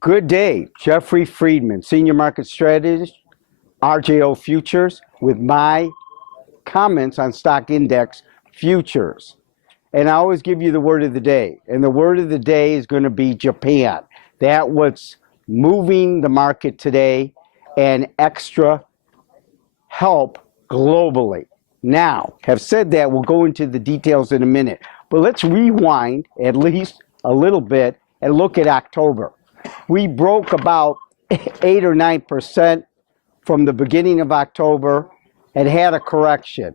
Good day, Jeffrey Friedman, Senior Market Strategist, RJO Futures, with my comments on stock index futures. And I always give you the word of the day. And the word of the day is going to be Japan. That's what's moving the market today and extra help globally. Now, have said that, we'll go into the details in a minute. But let's rewind at least a little bit and look at October. We broke about 8 or 9% from the beginning of October and had a correction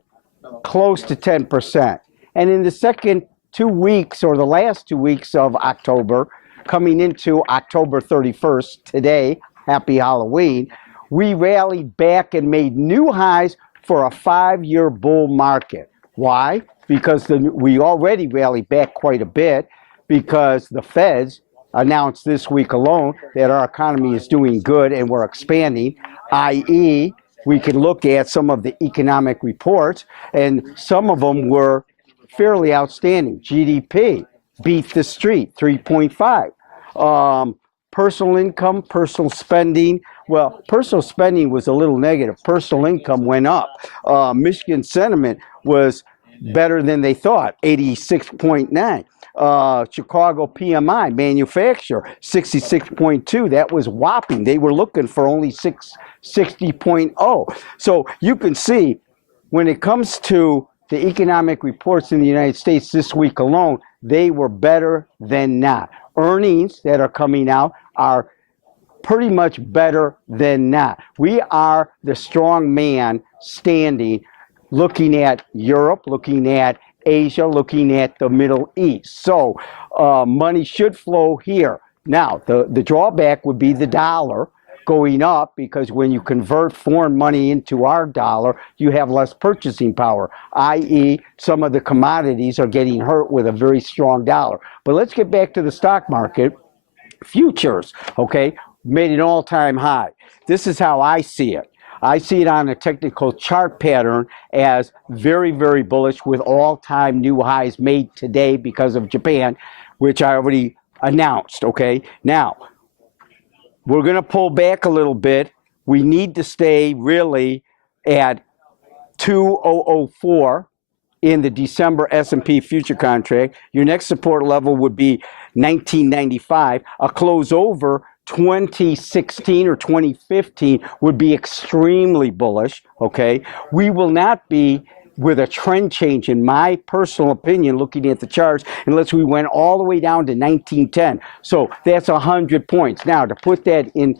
close to 10%. And in the second 2 weeks, or the last 2 weeks of October, coming into October 31st, today, happy Halloween, we rallied back and made new highs for a 5-year bull market. Why? Because we already rallied back quite a bit because the Feds announced this week alone that our economy is doing good and we're expanding, i.e., we can look at some of the economic reports, and some of them were fairly outstanding. GDP beat the street, 3.5. Personal income, personal spending. Well, personal spending was a little negative. Personal income went up. Michigan sentiment was better than they thought, 86.9. Chicago PMI, manufacturer, 66.2. That was whopping. They were looking for only 60.0. So you can see when it comes to the economic reports in the United States this week alone, they were better than not. Earnings that are coming out are pretty much better than not. We are the strong man standing, looking at Europe, looking at Asia, looking at the Middle East. So money should flow here. Now, the drawback would be the dollar going up, because when you convert foreign money into our dollar, you have less purchasing power, i.e. some of the commodities are getting hurt with a very strong dollar. But let's get back to the stock market. Futures, okay, made an all-time high. This is how I see it. I see it on a technical chart pattern as very, very bullish, with all-time new highs made today because of Japan, which I already announced, okay? Now, we're going to pull back a little bit. We need to stay really at 2004 in the December S&P future contract. Your next support level would be 1995. A close over 2016 or 2015 would be extremely bullish, okay? We will not be with a trend change, in my personal opinion, looking at the charts, unless we went all the way down to 1910. So that's 100 points. Now, to put that in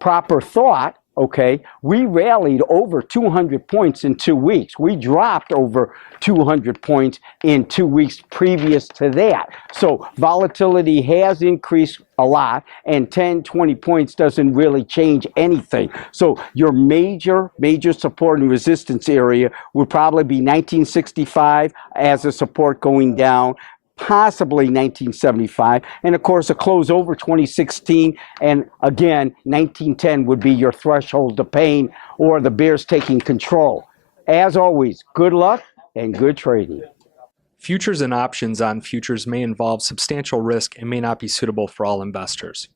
proper thought, okay, we rallied over 200 points in 2 weeks. We dropped over 200 points in 2 weeks previous to that. So volatility has increased a lot, and 10, 20 points doesn't really change anything. So your major support and resistance area would probably be 1965 as a support going down, possibly 1975, and of course a close over 2016, and again 1910 would be your threshold to pain, or the bears taking control. As always, good luck and good trading. Futures and options on futures may involve substantial risk and may not be suitable for all investors.